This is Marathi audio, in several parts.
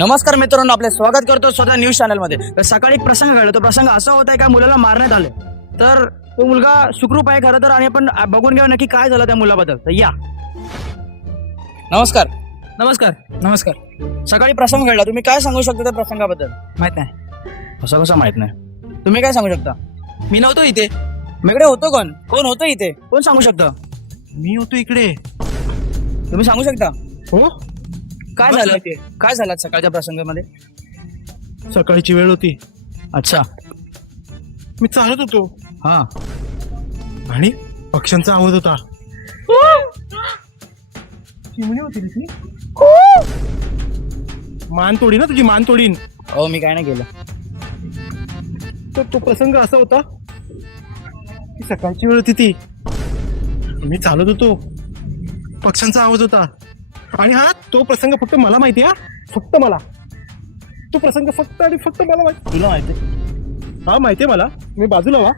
नमस्कार मित्रांनो, आपले स्वागत करतो स्वतः न्यूज चॅनलमध्ये. तर सकाळी एक प्रसंग घडला. तो प्रसंग असा होता का मुलाला मारण्यात आले. तर तो मुलगा सुखरूप आहे खरं तर, आणि आपण बघून घ्या नक्की काय झालं त्या मुलाबद्दल. तर या. नमस्कार. नमस्कार. नमस्कार. सकाळी प्रसंग घडला, तुम्ही काय सांगू शकता त्या प्रसंगाबद्दल? माहित नाही. असं कसं माहित नाही? तुम्ही काय सांगू शकता? मी नव्हतो इथे. मेकडे होतो कोण कोण होतं इथे? कोण सांगू शकतं? मी होतो इकडे. तुम्ही सांगू शकता हो, काय बस झालं? माहितीये. काय झालं सकाळच्या प्रसंगामध्ये? सकाळची वेळ होती. अच्छा. मी चालत होतो हा. आणि पक्ष्यांचा आवाज होता. चिमणी होती रे ती. मान तोडी ना तुझी, मान तोडीन. हो, मी काय नाही केलं. तर तो प्रसंग असा होता की सकाळची वेळ होती ती. मी चालत होतो, पक्ष्यांचा आवाज होता. आणि हा तो प्रसंग फक्त मला माहिती आहे. फक्त मला तो प्रसंग फक्त आणि फक्त मला माहिती. तुला माहिती? हा माहितीये मला. मी बाजूला व्हा.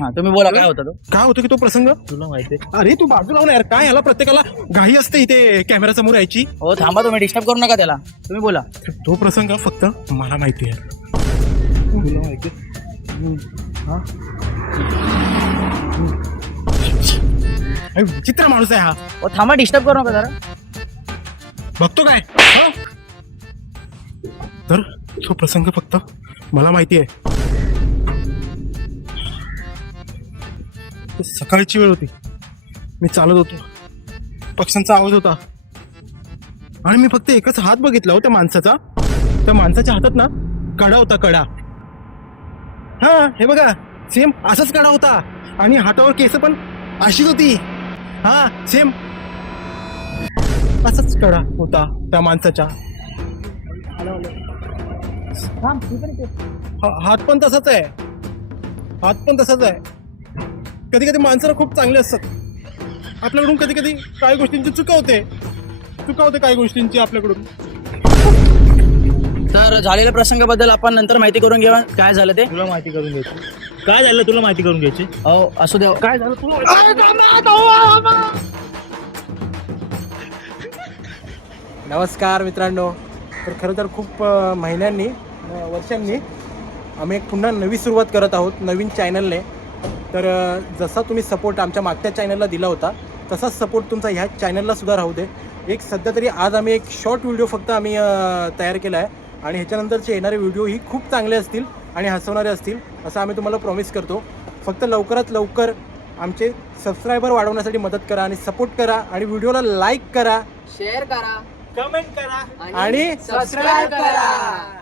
हा, तुम्ही बोला काय होता तो? काय होतं की तो प्रसंग तुला माहिती? अरे तू बाजूला हो ना यार. काय याला प्रत्येकाला घाई असते इथे कॅमेरा समोर यायची. हो, थांबा, तुम्ही डिस्टर्ब करू नका त्याला. तुम्ही बोला. तो प्रसंग फक्त मला माहिती आहे. तुला माहिती? विचित्र माणूस आहे हा. हो, थांबा, डिस्टर्ब करू नका जरा. बघतो काय हा? तर तो प्रसंग फक्त मला माहिती आहे. सकाळची वेळ होती. मी चालत होतो, पक्ष्यांचा आवाज होता. आणि मी फक्त एकच हात बघितला हो त्या माणसाचा. त्या माणसाच्या हातात ना कडा होता, कडा. हा, हे बघा, सेम असाच कडा होता. आणि हातावर केस पण अशीच होती. हा, सेम असाच कडा होता त्या माणसाच्या. हात पण तसाच आहे. हात पण तसाच आहे. कधी कधी माणसाला खूप चांगले असतात. आपल्याकडून कधी कधी काही गोष्टींची चुका होते काही गोष्टींची आपल्याकडून. तर झालेल्या प्रसंगाबद्दल आपण नंतर माहिती करून घेऊया काय झालं ते. तुला माहिती करून घ्यायची. काय झालं तुला माहिती करून घ्यायची? हो, असू द्या. काय झालं तुला? नमस्कार मित्रांनो. तर खरं तर खूप महिन्यांनी वर्षांनी आम्ही एक पुन्हा नवी सुरुवात करत आहोत नवीन चॅनलने. तर जसा तुम्ही सपोर्ट आमच्या मागच्या चॅनलला दिला होता तसाच सपोर्ट तुमचा ह्या चॅनलला सुद्धा राहू दे. एक सध्या तरी आज आम्ही एक शॉर्ट व्हिडिओ फक्त आम्ही तयार केला आहे. आणि ह्याच्यानंतरचे येणारे व्हिडिओ ही खूप चांगले असतील आणि हसवणारे असतील असं आम्ही तुम्हाला प्रॉमिस करतो. फक्त लवकरात लवकर आमचे सबस्क्रायबर वाढवण्यासाठी मदत करा आणि सपोर्ट करा. आणि व्हिडिओला लाईक करा, शेअर करा, कमेंट करा आणि सबस्क्राईब करा.